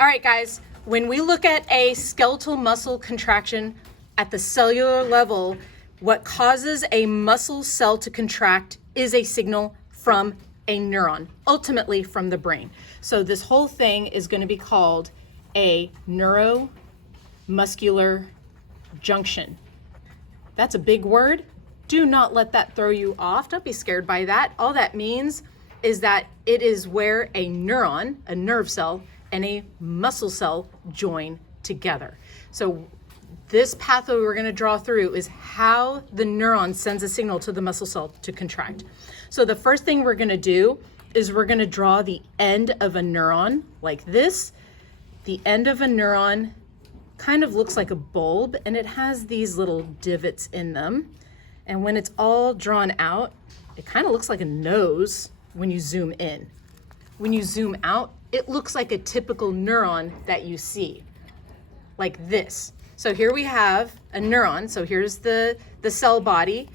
All right, guys, when we look at a skeletal muscle contraction at the cellular level, what causes a muscle cell to contract is a signal from a neuron, ultimately from the brain. So this whole thing is going to be called a neuromuscular junction. That's a big word. Do not let that throw you off. Don't be scared by that. All that means is that it is where a neuron, a nerve cell, and a muscle cell join together. So this pathway we're going to draw through is how the neuron sends a signal to the muscle cell to contract. So the first thing we're going to do is we're going to draw the end of a neuron like this. The end of a neuron kind of looks like a bulb, and it has these little divots in them. And when it's all drawn out, it kind of looks like a nose when you zoom in. When you zoom out, it looks like a typical neuron that you see, like this. So here we have a neuron. So here's the cell body.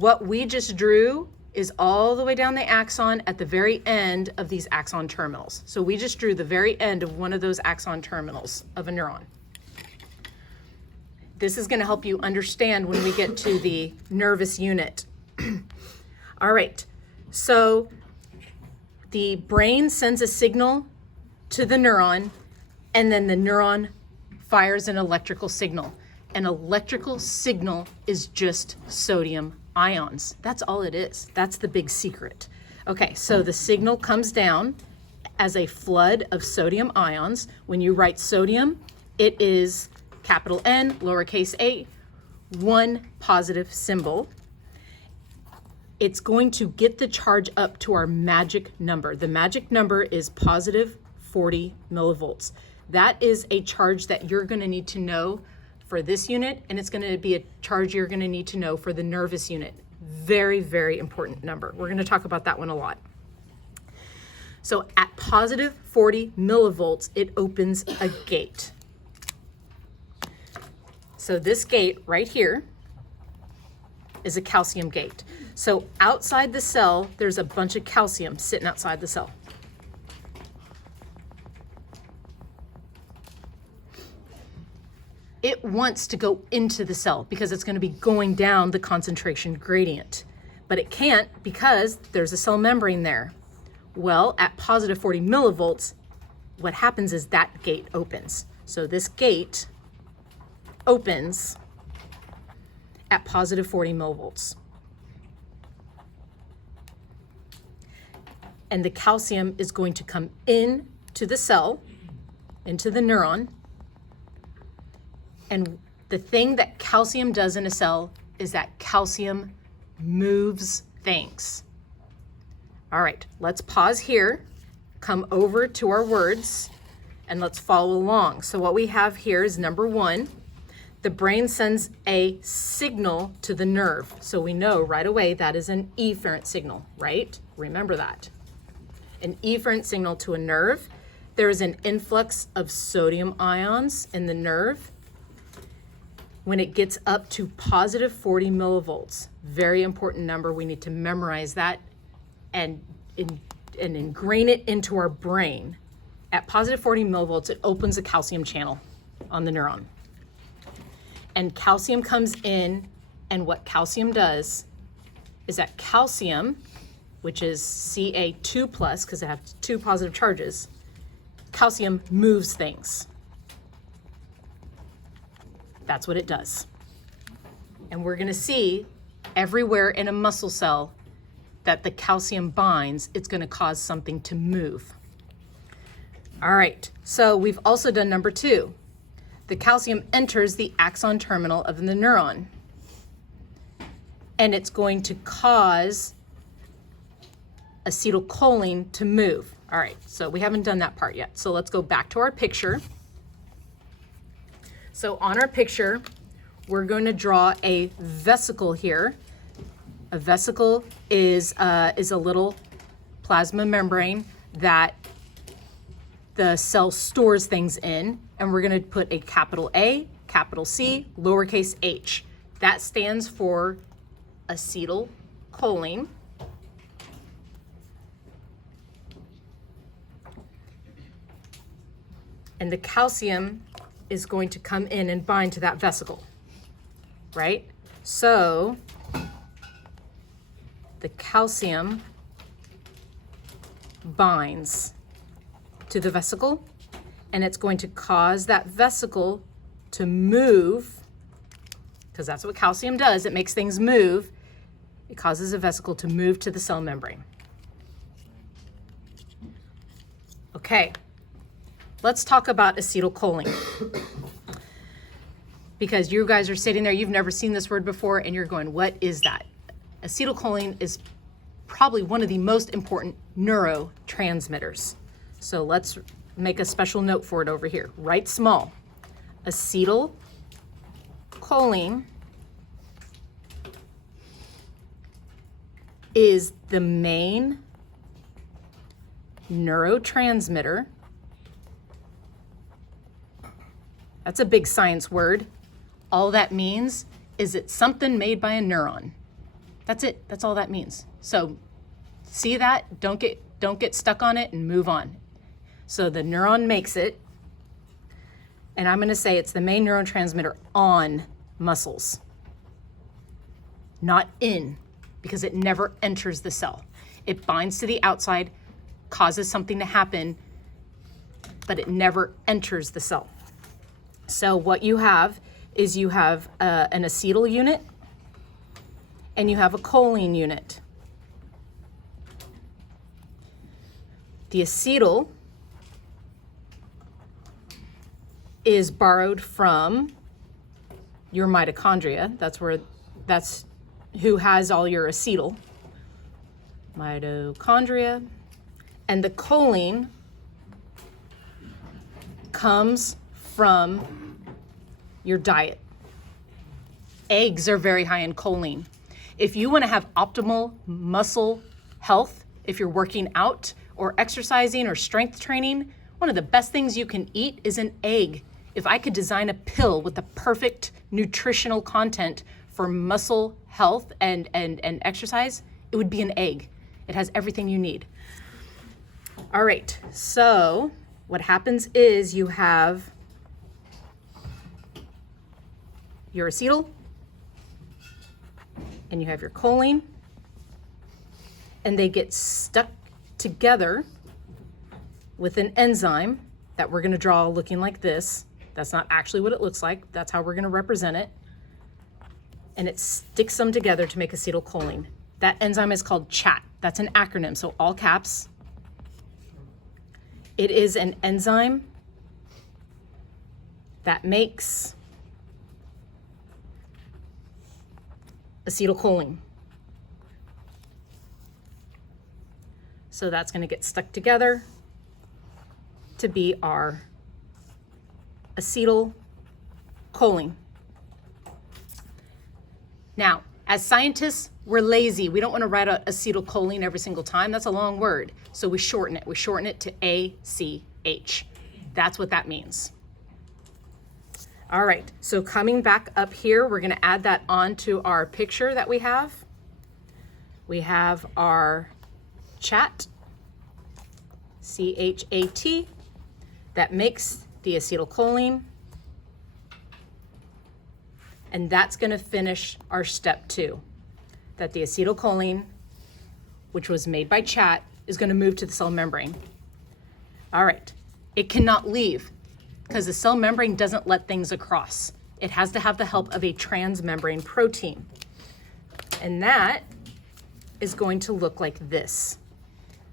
What we just drew is all the way down the axon at the very end of these axon terminals. So we just drew the very end of one of those axon terminals of a neuron. This is going to help you understand when we get to the nervous unit. All right, so the brain sends a signal to the neuron, and then the neuron fires an electrical signal. An electrical signal is just sodium ions. That's all it is. That's the big secret. Okay, so the signal comes down as a flood of sodium ions. When you write sodium, it is capital N, lowercase a, one positive symbol. It's going to get the charge up to our magic number. The magic number is positive 40 millivolts. That is a charge that you're going to need to know for this unit, and it's going to be a charge you're going to need to know for the nervous unit. Very, very important number. We're going to talk about that one a lot. So at positive 40 millivolts, it opens a gate. So this gate right here is a calcium gate. So outside the cell, there's a bunch of calcium sitting outside the cell. It wants to go into the cell because it's going to be going down the concentration gradient. But it can't because there's a cell membrane there. Well, at positive 40 millivolts, what happens is that gate opens. So this gate opens at positive 40 millivolts. And the calcium is going to come in to the cell, into the neuron. And the thing that calcium does in a cell is that calcium moves things. All right, let's pause here, come over to our words, and let's follow along. So what we have here is number one, the brain sends a signal to the nerve. So we know right away that is an efferent signal, right? Remember that. An efferent signal to a nerve. There is an influx of sodium ions in the nerve. When it gets up to positive 40 millivolts, very important number, we need to memorize that and ingrain it into our brain. At positive 40 millivolts, it opens a calcium channel on the neuron. And calcium comes in, and what calcium does is that calcium, which is Ca2+, because it has two positive charges, calcium moves things. That's what it does. And we're going to see everywhere in a muscle cell that the calcium binds, it's going to cause something to move. All right, so we've also done number two. The calcium enters the axon terminal of the neuron, and it's going to cause acetylcholine to move. All right, so we haven't done that part yet. So let's go back to our picture. So on our picture, we're going to draw a vesicle here. A vesicle is a little plasma membrane that the cell stores things in, and we're going to put a capital A, capital C, lowercase h. That stands for acetylcholine. and the calcium is going to come in and bind to that vesicle, right? So the calcium binds to the vesicle, and it's going to cause that vesicle to move, because that's what calcium does. It makes things move. It causes a vesicle to move to the cell membrane. Okay, let's talk about acetylcholine. Because you guys are sitting there, you've never seen this word before, and you're going, what is that? Acetylcholine is probably one of the most important neurotransmitters. So let's make a special note for it over here. Write small. Acetylcholine is the main neurotransmitter. That's a big science word. All that means is it's something made by a neuron. That's it. That's all that means. So see that? Don't get stuck on it and move on. So the neuron makes it, and I'm going to say it's the main neurotransmitter on muscles, not in, because it never enters the cell. It binds to the outside, causes something to happen, but it never enters the cell. So what you have is you have an acetyl unit and you have a choline unit. The acetyl is borrowed from your mitochondria. That's who has all your acetyl. Mitochondria. And the choline comes from your diet. Eggs are very high in choline. If you want to have optimal muscle health, if you're working out or exercising or strength training, one of the best things you can eat is an egg. If I could design a pill with the perfect nutritional content for muscle health and exercise, it would be an egg. It has everything you need. All right, so what happens is you have your acetyl and you have your choline, and they get stuck together with an enzyme that we're going to draw looking like this. That's not actually what it looks like. That's how we're going to represent it. And it sticks them together to make acetylcholine. That enzyme is called CHAT. That's an acronym, so all caps. It is an enzyme that makes acetylcholine. So that's going to get stuck together to be our acetylcholine. Now, as scientists, we're lazy. We don't want to write out acetylcholine every single time. That's a long word. So we shorten it. We shorten it to ACH. That's what that means. All right, so coming back up here, we're going to add that onto our picture that we have. We have our CHAT, CHAT, that makes the acetylcholine. And that's going to finish our step 2, that the acetylcholine, which was made by CHAT, is going to move to the cell membrane. All right, it cannot leave because the cell membrane doesn't let things across. It has to have the help of a transmembrane protein. And that is going to look like this.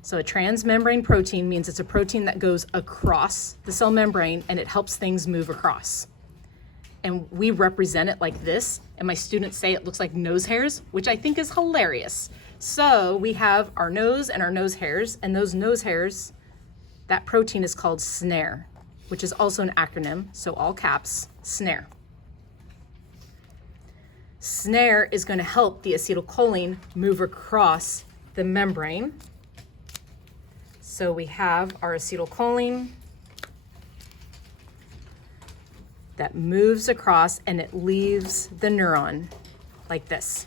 So a transmembrane protein means it's a protein that goes across the cell membrane and it helps things move across. And we represent it like this, and my students say it looks like nose hairs, which I think is hilarious. So we have our nose and our nose hairs, and those nose hairs, that protein is called SNARE, which is also an acronym, so all caps, SNARE. SNARE is going to help the acetylcholine move across the membrane. So we have our acetylcholine that moves across and it leaves the neuron like this.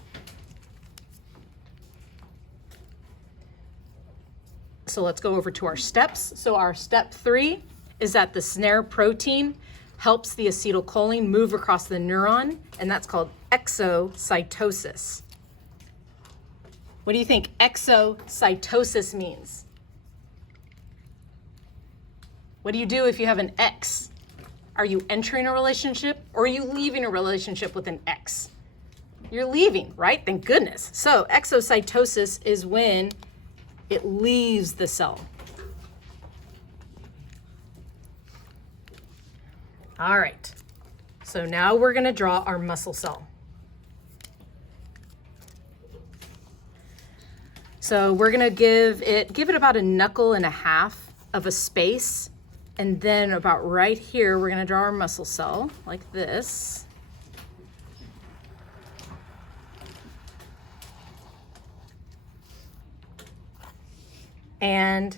So let's go over to our steps. So our step 3 is that the snare protein helps the acetylcholine move across the neuron, and that's called exocytosis. What do you think exocytosis means? What do you do if you have an X? Are you entering a relationship or are you leaving a relationship with an X? You're leaving, right? Thank goodness. So exocytosis is when it leaves the cell. All right, so now we're gonna draw our muscle cell. So we're gonna give it about 1.5 knuckles of a space, and then about right here, we're gonna draw our muscle cell like this. And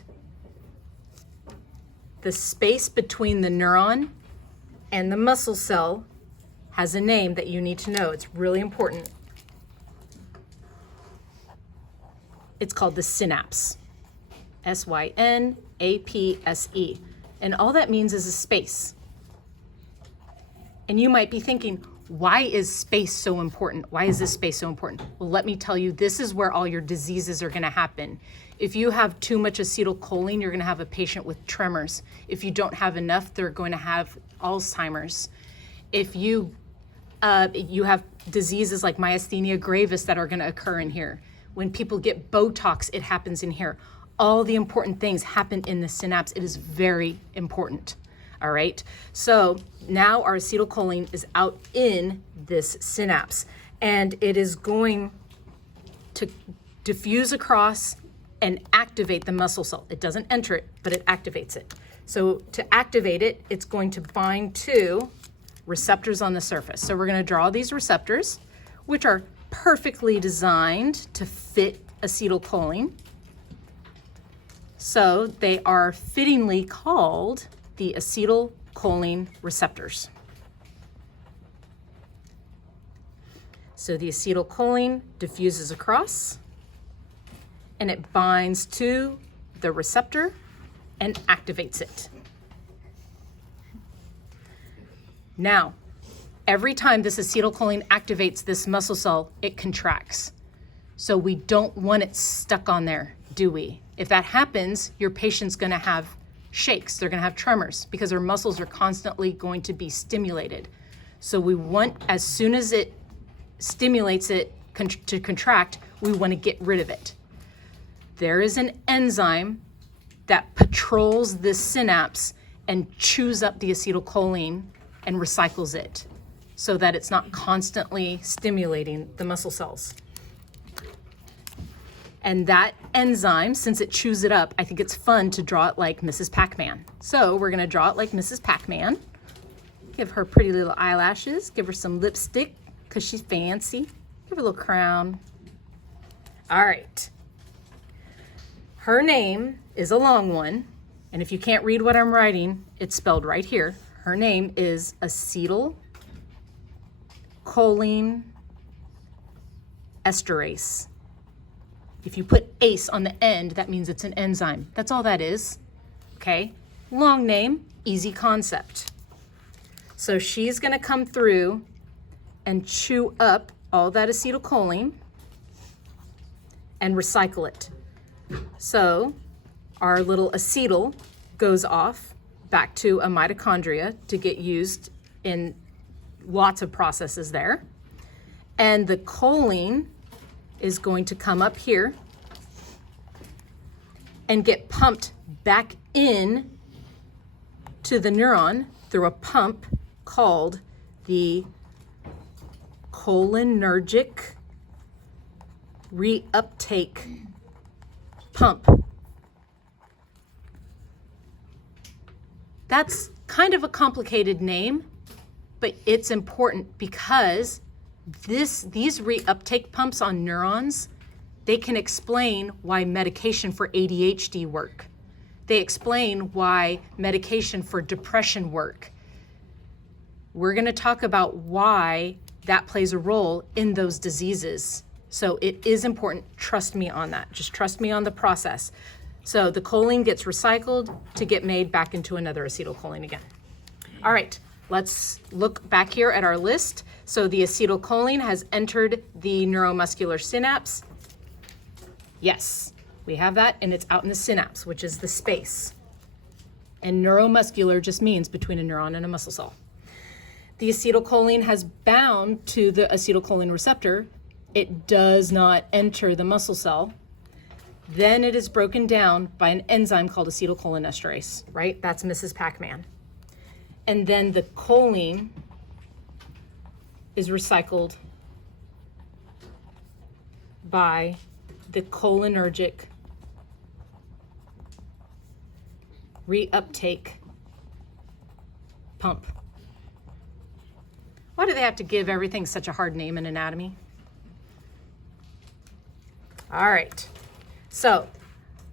the space between the neuron and the muscle cell has a name that you need to know. It's really important. It's called the synapse. S-Y-N-A-P-S-E. And all that means is a space. And you might be thinking, why is space so important? Why is this space so important? Well, let me tell you, this is where all your diseases are gonna happen. If you have too much acetylcholine, you're gonna have a patient with tremors. If you don't have enough, they're going to have Alzheimer's. If you have diseases like myasthenia gravis that are gonna occur in here. When people get Botox, it happens in here. All the important things happen in the synapse. It is very important, all right? So now our acetylcholine is out in this synapse, and it is going to diffuse across and activate the muscle cell. It doesn't enter it, but it activates it. So to activate it, it's going to bind to receptors on the surface. So we're gonna draw these receptors, which are perfectly designed to fit acetylcholine. So they are fittingly called the acetylcholine receptors. So the acetylcholine diffuses across and it binds to the receptor and activates it. Now, every time this acetylcholine activates this muscle cell, it contracts. So we don't want it stuck on there, do we? If that happens, your patient's gonna have shakes, they're gonna have tremors because their muscles are constantly going to be stimulated. So we want, as soon as it stimulates it to contract, we wanna get rid of it. There is an enzyme that patrols this synapse and chews up the acetylcholine and recycles it so that it's not constantly stimulating the muscle cells. And that enzyme, since it chews it up, I think it's fun to draw it like Mrs. Pac-Man. So we're gonna draw it like Mrs. Pac-Man. Give her pretty little eyelashes, give her some lipstick, because she's fancy. Give her a little crown. All right. Her name is a long one, and if you can't read what I'm writing, it's spelled right here. Her name is acetylcholine esterase. If you put ACE on the end, that means it's an enzyme. That's all that is, okay? Long name, easy concept. So she's gonna come through and chew up all that acetylcholine and recycle it. So our little acetyl goes off back to a mitochondria to get used in lots of processes there. And the choline is going to come up here and get pumped back in to the neuron through a pump called the cholinergic reuptake pump. That's kind of a complicated name, but it's important because these reuptake pumps on neurons, they can explain why medication for ADHD work. They explain why medication for depression work. We're gonna talk about why that plays a role in those diseases. So it is important, trust me on that. Just trust me on the process. So the choline gets recycled to get made back into another acetylcholine again. All right, let's look back here at our list. So the acetylcholine has entered the neuromuscular synapse. Yes, we have that, and it's out in the synapse, which is the space. And neuromuscular just means between a neuron and a muscle cell. The acetylcholine has bound to the acetylcholine receptor. It does not enter the muscle cell. Then it is broken down by an enzyme called acetylcholinesterase, right? That's Mrs. Pac-Man. And then the choline is recycled by the cholinergic reuptake pump. Why do they have to give everything such a hard name in anatomy? All right. So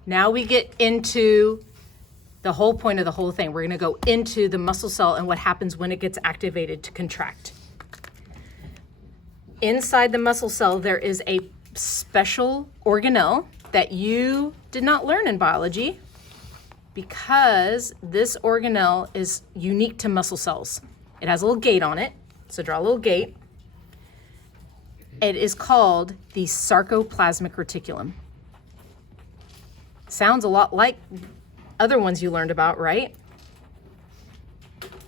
now we get into the whole point of the whole thing. We're going to go into the muscle cell and what happens when it gets activated to contract. Inside the muscle cell, there is a special organelle that you did not learn in biology because this organelle is unique to muscle cells. It has a little gate on it, so draw a little gate. It is called the sarcoplasmic reticulum. Sounds a lot like other ones you learned about, right?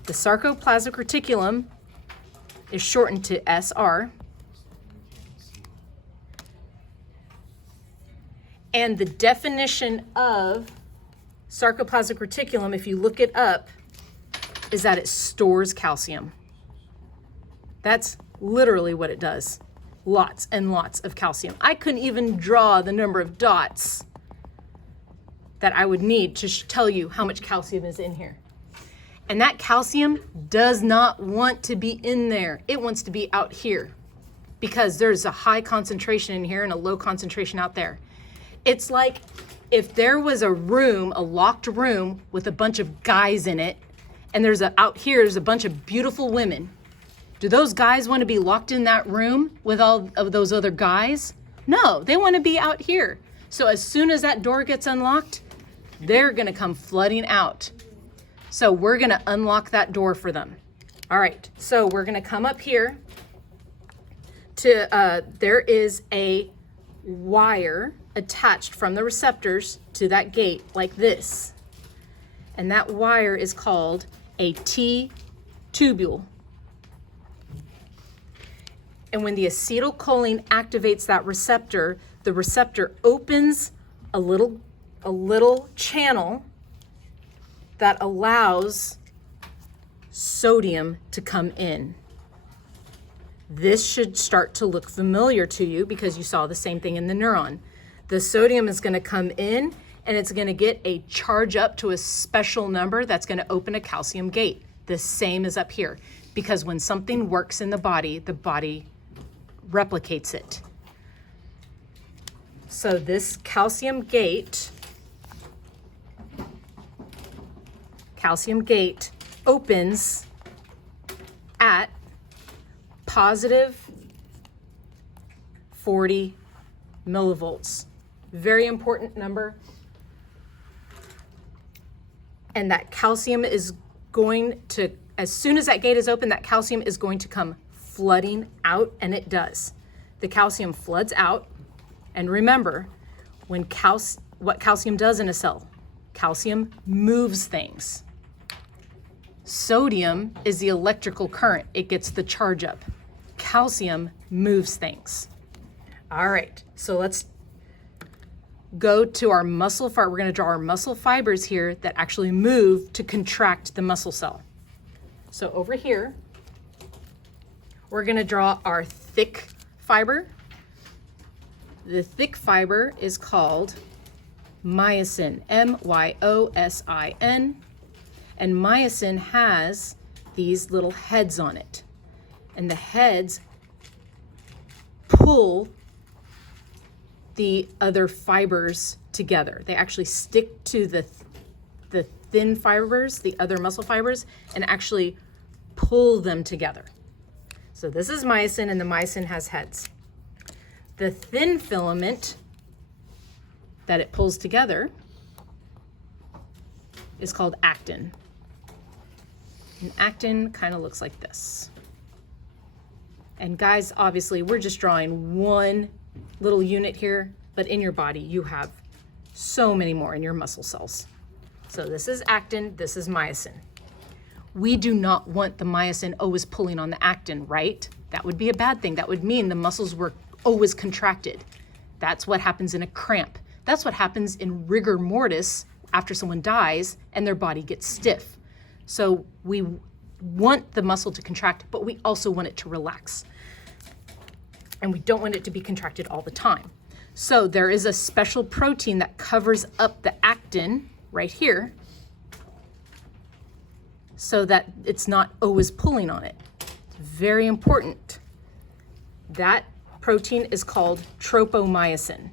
The sarcoplasmic reticulum is shortened to SR. And the definition of sarcoplasmic reticulum, if you look it up, is that it stores calcium. That's literally what it does. Lots and lots of calcium. I couldn't even draw the number of dots that I would need to tell you how much calcium is in here. And that calcium does not want to be in there. It wants to be out here because there's a high concentration in here and a low concentration out there. It's like if there was a room, a locked room with a bunch of guys in it, and out here there's a bunch of beautiful women. Do those guys want to be locked in that room with all of those other guys? No, they want to be out here. So as soon as that door gets unlocked, they're going to come flooding out. So we're going to unlock that door for them. All right, so we're going to come up here to, there is a wire attached from the receptors to that gate like this. And that wire is called a T-tubule. And when the acetylcholine activates that receptor, the receptor opens a little channel that allows sodium to come in. This should start to look familiar to you because you saw the same thing in the neuron. The sodium is going to come in and it's going to get a charge up to a special number that's going to open a calcium gate. The same as up here, because when something works in the body replicates it. So this calcium gate opens at positive 40 millivolts. Very important number. And that calcium is going to, as soon as that gate is open, that calcium is going to come flooding out, and it does. The calcium floods out, and remember, what calcium does in a cell, calcium moves things. Sodium is the electrical current. It gets the charge up. Calcium moves things. All right, so let's go to our muscle fiber. We're going to draw our muscle fibers here that actually move to contract the muscle cell. So over here, we're going to draw our thick fiber. The thick fiber is called myosin, M-Y-O-S-I-N. And myosin has these little heads on it. And the heads pull the other fibers together. They actually stick to the thin fibers, the other muscle fibers, and actually pull them together. So this is myosin, and the myosin has heads. The thin filament that it pulls together is called actin. And actin kind of looks like this. And guys, obviously, we're just drawing one little unit here, but in your body, you have so many more in your muscle cells. So this is actin, this is myosin. We do not want the myosin always pulling on the actin, right? That would be a bad thing. That would mean the muscles were always contracted. That's what happens in a cramp. That's what happens in rigor mortis after someone dies and their body gets stiff. So we want the muscle to contract, but we also want it to relax. And we don't want it to be contracted all the time. So there is a special protein that covers up the actin right here so that it's not always pulling on it. It's very important. That protein is called tropomyosin.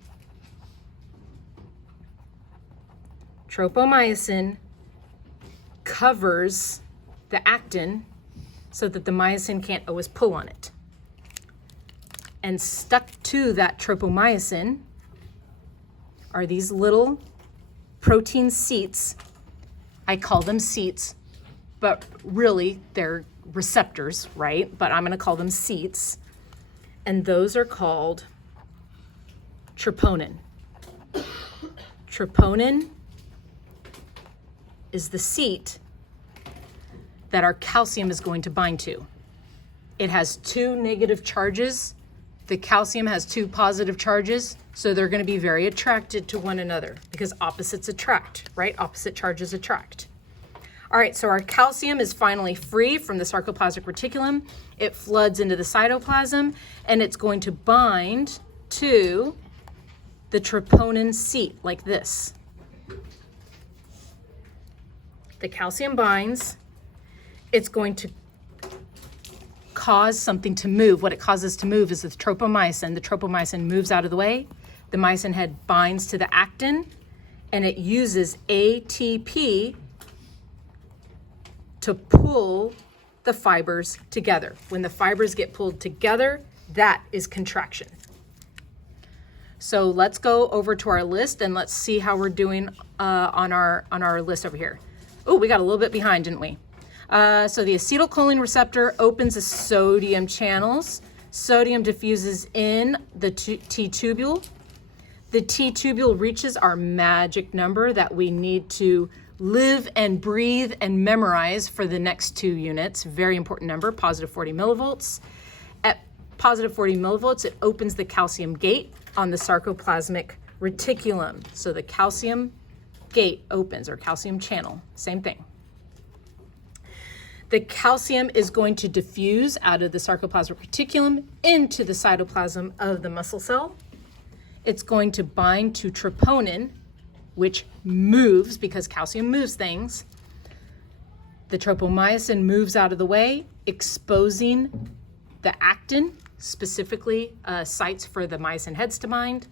Tropomyosin covers the actin so that the myosin can't always pull on it. And stuck to that tropomyosin are these little protein seats. I call them seats, but really they're receptors, right? But I'm going to call them seats. And those are called troponin. Troponin is the seat that our calcium is going to bind to. It has 2 negative charges. The calcium has 2 positive charges, so they're going to be very attracted to one another because opposites attract, right? Opposite charges attract. All right, so our calcium is finally free from the sarcoplasmic reticulum. It floods into the cytoplasm, and it's going to bind to the troponin seat like this. The calcium binds. It's going to cause something to move. What it causes to move is the tropomyosin. The tropomyosin moves out of the way. The myosin head binds to the actin, and it uses ATP to pull the fibers together. When the fibers get pulled together, that is contraction. So let's go over to our list and let's see how we're doing on our list over here. Oh, we got a little bit behind, didn't we? So the acetylcholine receptor opens the sodium channels. Sodium diffuses in the T-tubule. The T-tubule reaches our magic number that we need to live and breathe and memorize for the next 2 units. Very important number, positive 40 millivolts. At positive 40 millivolts, it opens the calcium gate on the sarcoplasmic reticulum. So the calcium gate opens, or calcium channel, same thing. The calcium is going to diffuse out of the sarcoplasmic reticulum into the cytoplasm of the muscle cell. It's going to bind to troponin, which moves because calcium moves things. The tropomyosin moves out of the way, exposing the actin, specifically sites for the myosin heads to bind.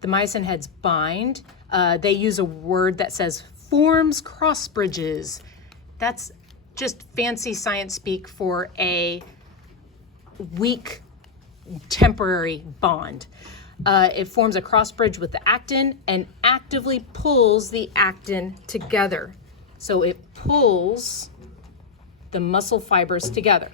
The myosin heads bind. They use a word that says forms cross bridges. That's just fancy science speak for a weak temporary bond. It forms a cross bridge with the actin and actively pulls the actin together. So it pulls the muscle fibers together.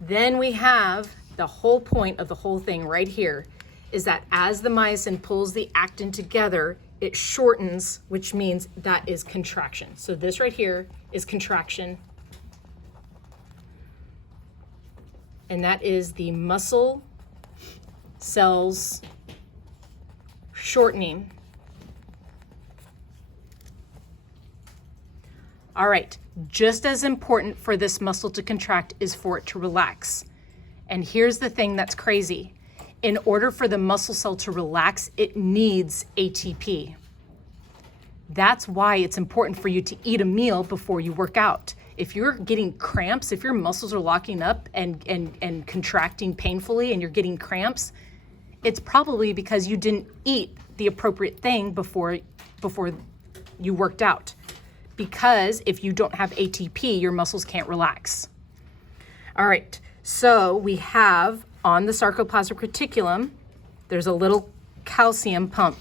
Then we have the whole point of the whole thing right here is that as the myosin pulls the actin together, it shortens, which means that is contraction. So this right here is contraction. And that is the muscle cells shortening. All right, just as important for this muscle to contract is for it to relax. And here's the thing that's crazy. In order for the muscle cell to relax, it needs ATP. That's why it's important for you to eat a meal before you work out. If you're getting cramps, if your muscles are locking up and contracting painfully and you're getting cramps, it's probably because you didn't eat the appropriate thing before you worked out. Because if you don't have ATP, your muscles can't relax. All right, so we have on the sarcoplasmic reticulum, there's a little calcium pump.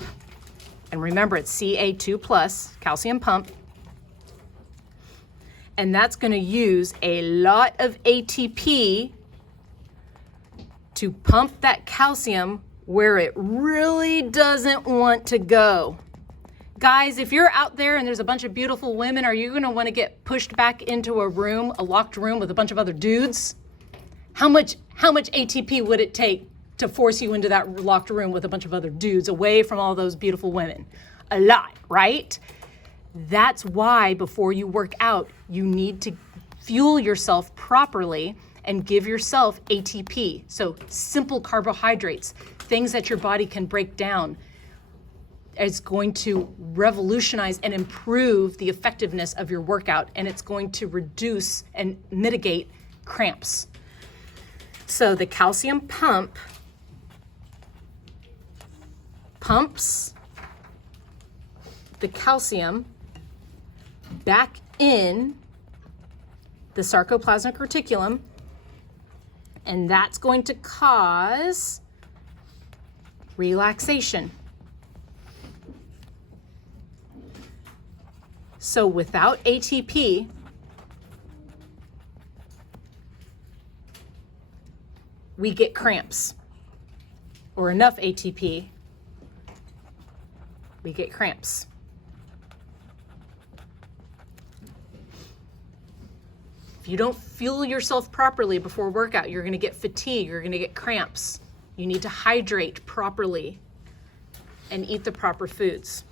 And remember, it's Ca2+, calcium pump. And that's going to use a lot of ATP to pump that calcium where it really doesn't want to go. Guys, if you're out there and there's a bunch of beautiful women, are you going to want to get pushed back into a room, a locked room with a bunch of other dudes? How much ATP would it take to force you into that locked room with a bunch of other dudes away from all those beautiful women? A lot, right? That's why before you work out, you need to fuel yourself properly and give yourself ATP. So simple carbohydrates, things that your body can break down. It's going to revolutionize and improve the effectiveness of your workout, and it's going to reduce and mitigate cramps. So the calcium pump pumps the calcium back in the sarcoplasmic reticulum, and that's going to cause relaxation. So without ATP, we get cramps, or enough ATP, we get cramps. If you don't fuel yourself properly before workout, you're going to get fatigue, you're going to get cramps. You need to hydrate properly and eat the proper foods.